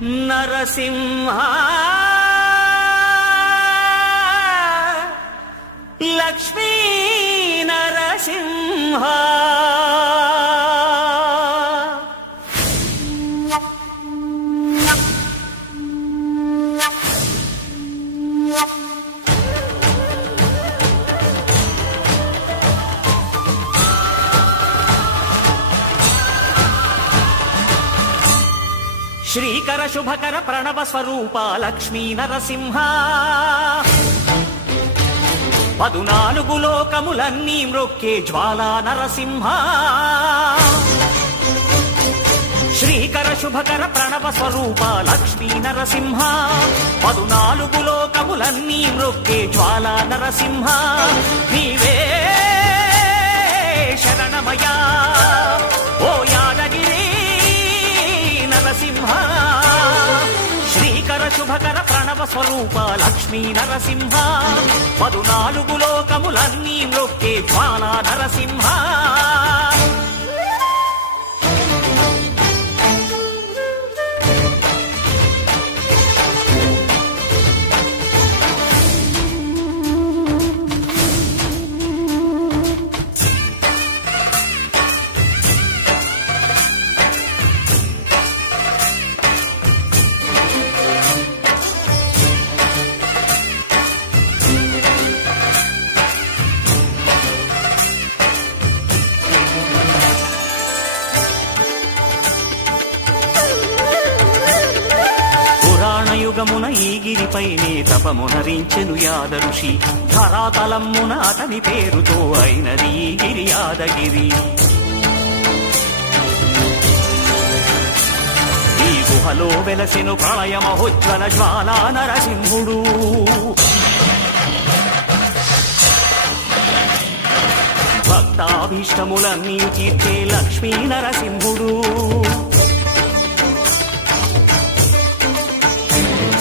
నరసింహ లక్ష్మీ నరసింహ శ్రీకర శుభకర ప్రణవ స్వరూప లక్ష్మీ నరసింహ 14 లోకములన్నీ మ్రొక్కే జ్వాలా నరసింహ శ్రీకర శుభకర ప్రణవ స్వరూప లక్ష్మీ నరసింహ 14 లోకములన్నీ మ్రొక్కే జ్వాలా నరసింహ నీవే శరణమయా ఓ యాదగిరి నరసింహ శ్రీకర శుభకర ప్రణవ స్వరూప లక్ష్మీ నరసింహ 14 లోకములన్నీ మ్రొక్కే జ్వాలా నరసింహ యుగమున ఈ గిరిపైనే తపమునరించెను యాద ఋషి ధరాతలమ్మున అతని పేరుతో అయినది ఈ గిరి యాదగిరి ఈ గుహలో వెలసెను ప్రళయమహోజ్వల జ్వాలా నరసింహుడు భక్తాభీష్టములన్నీ తీర్చే లక్ష్మీ నరసింహుడు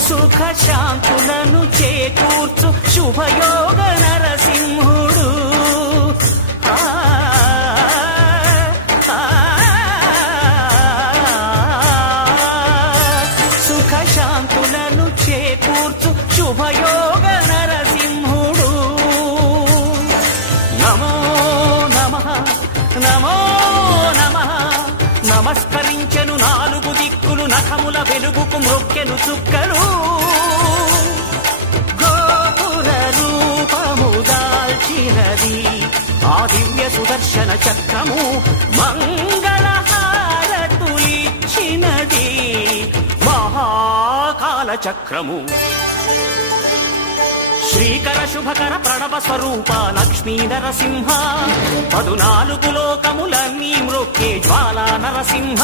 సుఖ శాంతులను చేకూర్చు శుభయోగ నరసింహుడు సుఖ శాంతులను చేకూర్చు శుభయోగ నరసింహుడు నమో నమః నమో నమః నమస్కరించెను 4 దిక్కులు నఖముల వెలుగుకు మ్రొక్కెను చుక్కలు గోపుర రూపము దాల్చినది ఆ దివ్య సుదర్శన చక్రము మంగళహారతులిచ్చినది మహాకాల చక్రము శ్రీకర శుభకర ప్రణవ స్వరూప లక్ష్మీ నరసింహ 14 లోకములన్నీ మ్రొక్కే జ్వాలా నరసింహ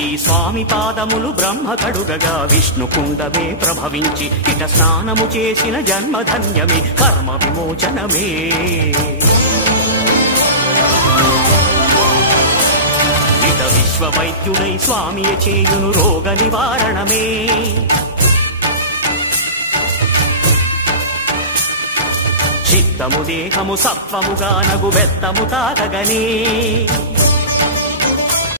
ఈ స్వామి పాదములు బ్రహ్మ కడుగగా విష్ణు కుండమే ప్రభవించి ఇట స్నానము చేసిన జన్మధన్యమే కర్మ విమోచనమే ఇట విశ్వవైద్యుడై స్వామియ చేయును రోగ నివారణమే చిత్తము దేహము సత్వముగా నగు బెత్తము తాకగనే